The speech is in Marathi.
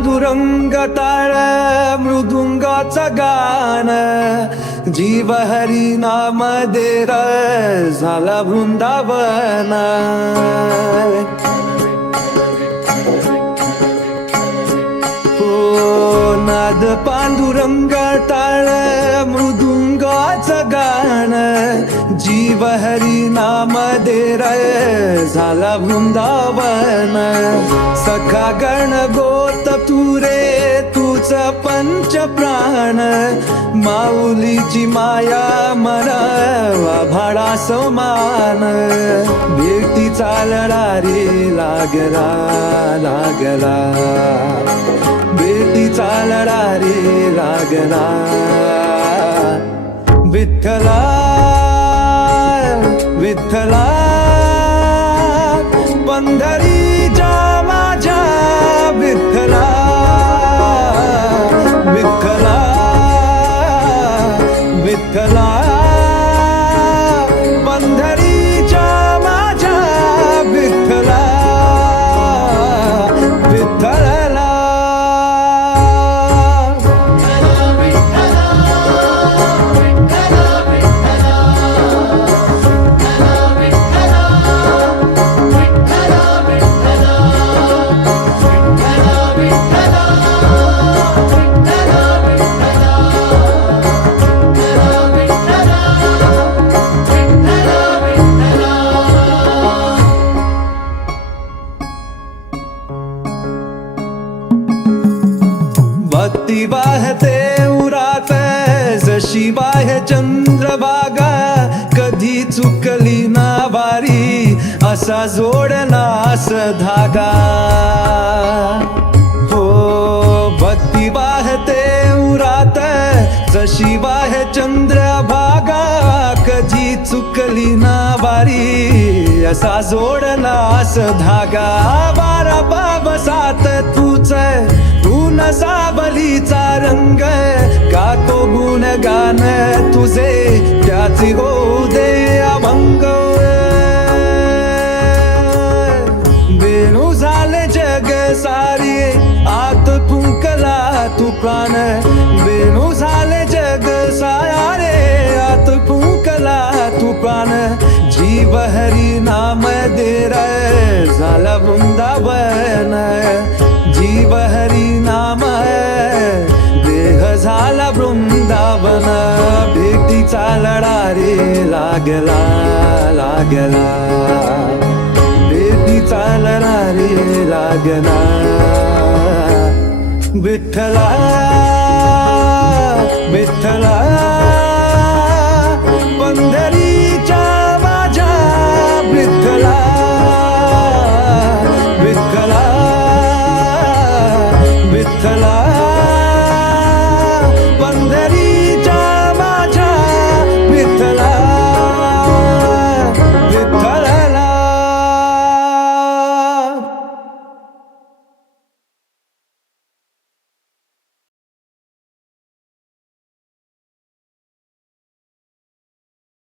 पांडुरंग टाळ मृदुंगाचं गाण जीव हरी नाम देर झाला वृंदावन नाद पांडुरंग टाळ मृदुंगाचं गाण जीव हरी नाम देर झाला वृंदावन सखा गण गोत तुरे तुझ पंच प्राण माऊलीची माया मनावा भाडा समान भेटीचा लढा रे लागला लागला भेटीचा लढा रे लागला विठ्ठला विठ्ठला पंढरीच्या माझ्या विठ्ठला विठ्ठला विठ्ठला पंढरीच्या माझ्या विठ्ठला विठ्ठला भक्ती वाहते उरात जशी वाहे चंद्रभागा कधी चुकली ना वारी असा जोडनास धागा हो भक्ती वाहते उरात जशी वाहे चंद्रभागा कधी चुकली ना वारी असा जोडनास धागा बारा बाबसात तूच तून सावलीचा रंग का तो गुण गान तुझे त्याची होऊ दे अभंग वेणू झाले जग सारी आत फुंकला तू प्राण वेणू झाले जग सारे आत फुंकला तू प्राण जीव हरी नाम देर झाला वृंदावन जीव हरी नाम देह झाला वृंदावन भेटीचा लढा रे लागला लागला भेटीचा लढा रे लागला विठ्ठला विठ्ठला